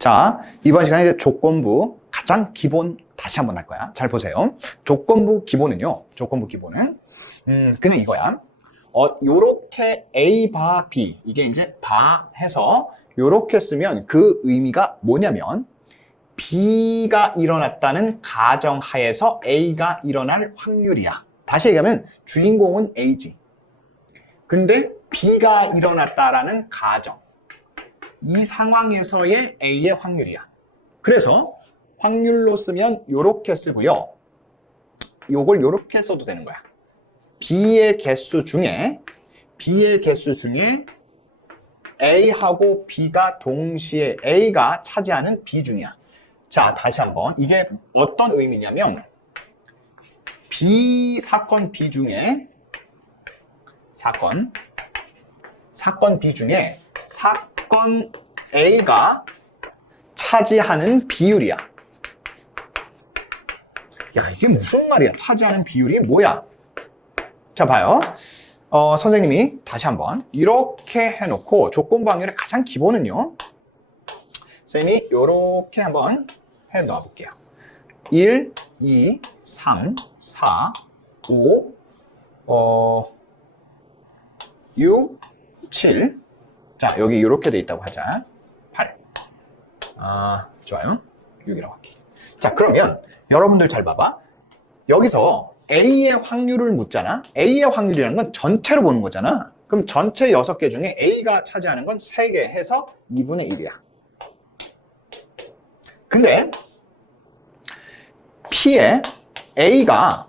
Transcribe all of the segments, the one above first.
자, 이번 시간에 조건부 가장 기본 다시 한번 할 거야. 잘 보세요. 조건부 기본은요. 조건부 기본은 음, 그냥 이거야. 어, 요렇게 A 바 B 이게 이제 바 해서 요렇게 쓰면 그 의미가 뭐냐면 B가 일어났다는 가정 하에서 A가 일어날 확률이야. 다시 얘기하면 주인공은 A지. 근데 B가 일어났다라는 가정. 이 상황에서의 A의 확률이야. 그래서 확률로 쓰면 요렇게 쓰고요. 요걸 요렇게 써도 되는 거야. B의 개수 중에 B의 개수 중에 A하고 B가 동시에 A가 차지하는 비중이야. 자, 다시 한번. 이게 어떤 의미냐면 B 사건 B 중에 사건 사건 B 중에 사 건 A가 차지하는 비율이야. 야, 이게 무슨 말이야? 차지하는 비율이 뭐야? 자, 봐요. 어, 선생님이 다시 한번 이렇게 해놓고 조건부 확률의 가장 기본은요. 쌤이 이렇게 한번 해 놓아 볼게요. 1, 2, 3, 4, 5, 어, 6, 7. 자, 여기 이렇게 돼 있다고 하자. 8. 아, 좋아요. 6이라고 할게. 자, 그러면 여러분들 잘 봐봐. 여기서 A의 확률을 묻잖아. A의 확률이라는 건 전체로 보는 거잖아. 그럼 전체 6개 중에 A가 차지하는 건 3개 해서 2분의 1이야. 근데 P에 A가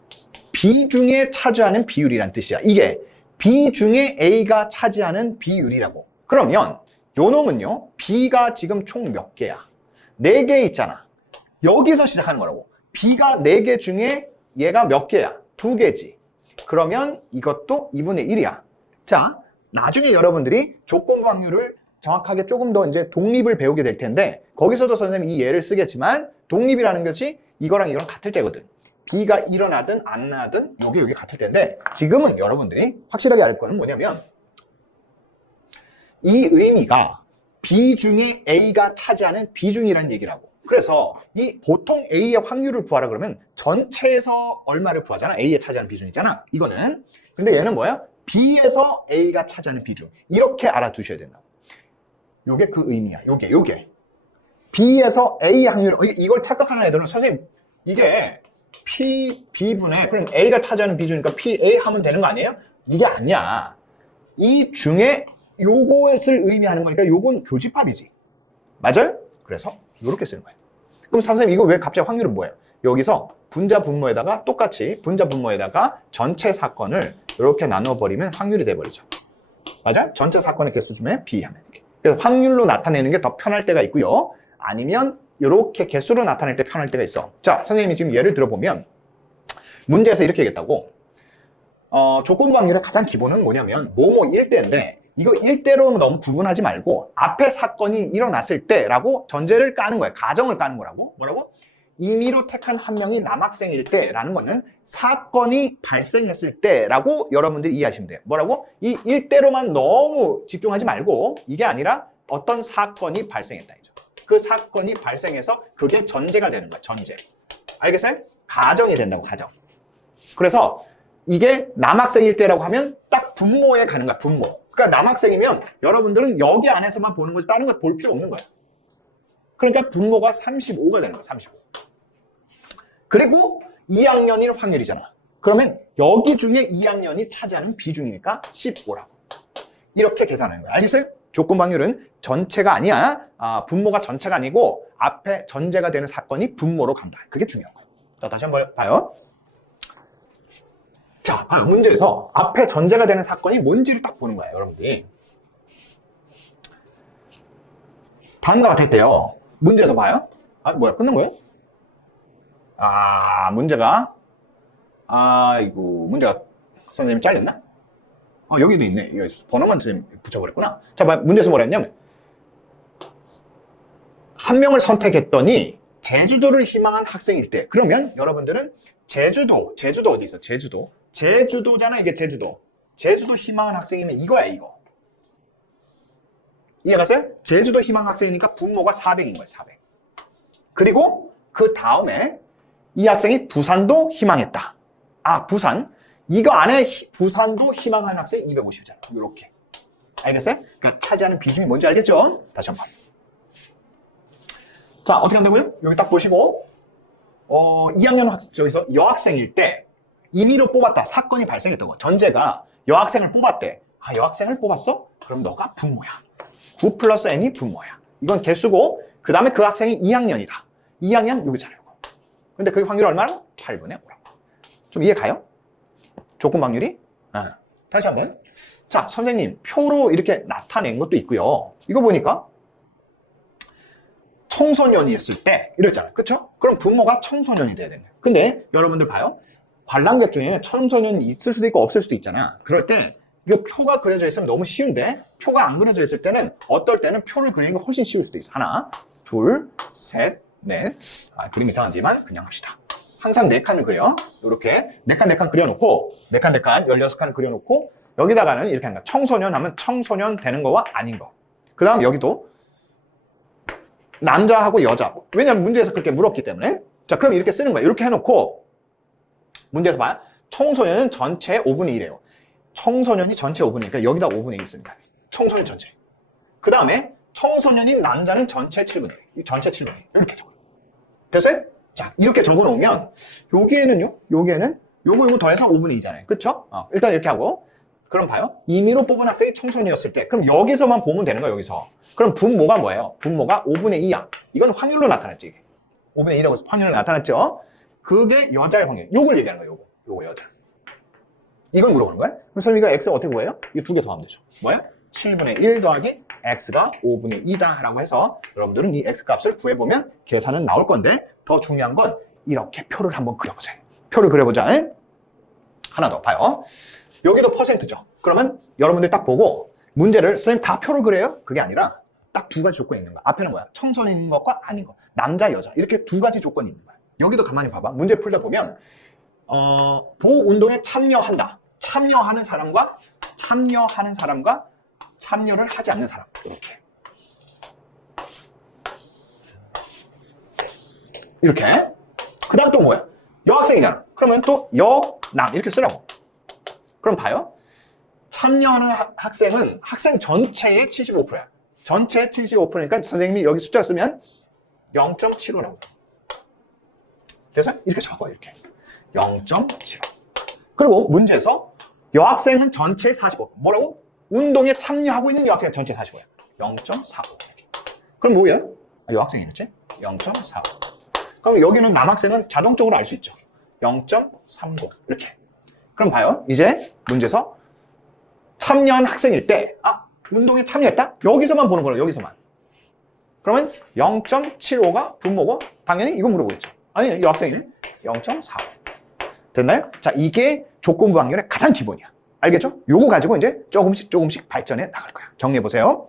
B 중에 차지하는 비율이란 뜻이야. 이게 B 중에 A가 차지하는 비율이라고. 그러면 요 놈은요. B가 지금 총 몇 개야? 4개 있잖아. 여기서 시작하는 거라고. B가 4개 중에 얘가 몇 개야? 2개지. 그러면 이것도 2분의 1이야. 자, 나중에 여러분들이 조건부 확률을 정확하게 조금 더 이제 독립을 배우게 될 텐데 거기서도 선생님이 이 예를 쓰겠지만 독립이라는 것이 이거랑 이거랑 같을 때거든. B가 일어나든 안 나든 여기 여기 같을 텐데 지금은 여러분들이 확실하게 알 거는 뭐냐면 이 의미가 B 중에 A가 차지하는 비중이라는 얘기라고. 그래서 이 보통 A의 확률을 구하라 그러면 전체에서 얼마를 구하잖아. A에 차지하는 비중 있잖아. 이거는. 근데 얘는 뭐야? B에서 A가 차지하는 비중. 이렇게 알아두셔야 된다고. 요게 그 의미야. 요게, 요게. B에서 A 확률, 어, 이걸 착각하는 애들은 선생님, 이게 P, B분의, 그럼 A가 차지하는 비중이니까 PA 하면 되는 거 아니에요? 이게 아니야. 이 중에 요것을 의미하는 거니까 요건 교집합이지. 맞아요? 그래서 요렇게 쓰는 거예요. 그럼 선생님 이거 왜 갑자기 확률은 뭐예요? 여기서 분자 분모에다가 똑같이 분자 분모에다가 전체 사건을 이렇게 나눠버리면 확률이 돼버리죠. 맞아요? 전체 사건의 개수 중에 B 하면 이렇게. 그래서 확률로 나타내는 게 더 편할 때가 있고요. 아니면 이렇게 개수로 나타낼 때 편할 때가 있어. 자, 선생님이 지금 예를 들어보면 문제에서 이렇게 얘기했다고. 어, 조건부 확률의 가장 기본은 뭐냐면 뭐뭐 1대인데 이거 1대로 너무 구분하지 말고 앞에 사건이 일어났을 때라고 전제를 까는 거야. 가정을 까는 거라고. 뭐라고? 임의로 택한 한 명이 남학생일 때라는 거는 사건이 발생했을 때라고 여러분들이 이해하시면 돼요. 뭐라고? 이 1대로만 너무 집중하지 말고 이게 아니라 어떤 사건이 발생했다 이죠. 그 사건이 발생해서 그게 전제가 되는 거야. 전제. 알겠어요? 가정이 된다고 가정. 그래서 이게 남학생일 때라고 하면 딱 분모에 가는 거야. 분모. 그러니까 남학생이면 여러분들은 여기 안에서만 보는 거지 다른 거 볼 필요 없는 거야. 그러니까 분모가 35가 되는 거야. 35. 그리고 2학년일 확률이잖아. 그러면 여기 중에 2학년이 차지하는 비중이니까 15라고. 이렇게 계산하는 거야. 알겠어요? 조건 확률은 전체가 아니야. 아, 분모가 전체가 아니고 앞에 전제가 되는 사건이 분모로 간다. 그게 중요한 거야. 자, 다시 한번 봐요. 자, 봐요. 문제에서 앞에 전제가 되는 사건이 뭔지를 딱 보는 거예요, 여러분들이. 다음과 같았대요. 문제에서 봐요. 아, 뭐야, 끝난 거예요? 아, 문제가, 아이고, 문제가 선생님이 잘렸나? 어, 여기도 있네. 이거 번호만 선생님 붙여버렸구나. 자, 봐, 문제에서 뭐라 했냐면, 한 명을 선택했더니, 제주도를 희망한 학생일 때, 그러면 여러분들은 제주도, 제주도 어디 있어? 제주도. 제주도잖아, 이게 제주도. 제주도 희망한 학생이면 이거야, 이거. 이해가세요? 제주도 희망 학생이니까 분모가 400인 거예요, 400. 그리고 그 다음에 이 학생이 부산도 희망했다. 아, 부산. 이거 안에 희- 부산도 희망한 학생 250이잖아. 이렇게. 알겠어요? 그러니까 차지하는 비중이 뭔지 알겠죠? 다시 한 번. 자, 어떻게 한다고요? 여기 딱 보시고, 어, 2학년 학, 저기서 여학생일 때 임의로 뽑았다. 사건이 발생했다고. 전제가 여학생을 뽑았대. 아, 여학생을 뽑았어? 그럼 너가 분모야. 9 플러스 n이 분모야. 이건 개수고, 그 다음에 그 학생이 2학년이다. 2학년 여기잖아요. 근데 그 확률 얼마나? 8분의 5라고. 좀 이해 가요? 조건 확률이? 아, 다시 한 번. 자, 선생님, 표로 이렇게 나타낸 것도 있고요. 이거 보니까 청소년이었을 때 이랬잖아요. 그쵸? 그럼 부모가 청소년이 돼야 되는 거예요. 근데 여러분들 봐요. 관람객 중에 청소년이 있을 수도 있고 없을 수도 있잖아. 그럴 때 이거 표가 그려져 있으면 너무 쉬운데 표가 안 그려져 있을 때는 어떨 때는 표를 그리는 게 훨씬 쉬울 수도 있어. 하나, 둘, 셋, 넷. 아, 그림 이상하지만 그냥 합시다. 항상 네 칸을 그려. 이렇게 네 칸, 네 칸 그려놓고 네 칸, 네 칸, 16칸을 그려놓고 여기다가는 이렇게 한다. 청소년 하면 청소년 되는 거와 아닌 거. 그 다음 여기도 남자하고 여자. 왜냐면 문제에서 그렇게 물었기 때문에. 자, 그럼 이렇게 쓰는 거야. 이렇게 해놓고 문제에서 봐요. 청소년은 전체 5분의 1이에요. 청소년이 전체 5분의 1. 그러니까 여기다 5분의 1 있으니까. 청소년 전체. 그 다음에 청소년인 남자는 전체 7분의 1. 이 전체 7분의 1. 이렇게 적어요. 됐어요? 자, 이렇게 적어 놓으면 여기에는요. 여기에는 요거 요거 더해서 5분의 2잖아요. 그쵸? 어, 일단 이렇게 하고 그럼 봐요. 임의로 뽑은 학생이 청소년이었을 때 그럼 여기서만 보면 되는 거예요. 여기서. 그럼 분모가 뭐예요? 분모가 5분의 2야. 이건 확률로 나타났지. 이게. 5분의 2라고 확률로 나타났죠. 그게 여자의 확률. 요걸 얘기하는 거예요. 요거. 요거 여자. 이걸 물어보는 거야? 그럼 선생님이 x 어떻게 구해요? 이거 두개 더하면 되죠. 뭐야? 7분의 1 더하기 x가 5분의 2다 라고 해서 여러분들은 이 x 값을 구해보면 계산은 나올 건데 더 중요한 건 이렇게 표를 한번 그려보세요. 표를 그려보자. 하나 더 봐요. 여기도 퍼센트죠. 그러면 여러분들 딱 보고 문제를 선생님 다 표를 그려요? 그게 아니라 딱 두 가지 조건이 있는 거야. 앞에는 뭐야? 청소년인 것과 아닌 것. 남자, 여자. 이렇게 두 가지 조건이 있는 거야. 여기도 가만히 봐봐. 문제 풀다 보면 어, 보호 운동에 참여한다. 참여하는 사람과 참여하는 사람과 참여를 하지 않는 사람. 이렇게. 이렇게. 그 다음 또 뭐야? 여학생이잖아. 그러면 또 여, 남. 이렇게 쓰라고. 그럼 봐요. 참여하는 하- 학생은 학생 전체의 75%야. 전체 75%니까 선생님이 여기 숫자를 쓰면 0.75라고. 그래서 이렇게 적어, 이렇게. 0.75. 그리고 문제에서 여학생은 전체 45. 뭐라고? 운동에 참여하고 있는 여학생 전체 45야. 0.45. 그럼 뭐야? 아, 여학생이겠지? 0.45. 그럼 여기는 남학생은 자동적으로 알 수 있죠. 0.30. 이렇게. 그럼 봐요. 이제 문제에서 참여한 학생일 때, 아, 운동에 참여했다? 여기서만 보는 거예요, 여기서만. 그러면 0.75가 분모고, 당연히 이거 물어보겠죠. 아니, 이 학생이네. 0.45. 됐나요? 자, 이게 조건부 확률의 가장 기본이야. 알겠죠? 요거 가지고 이제 조금씩 조금씩 발전해 나갈 거야. 정리해 보세요.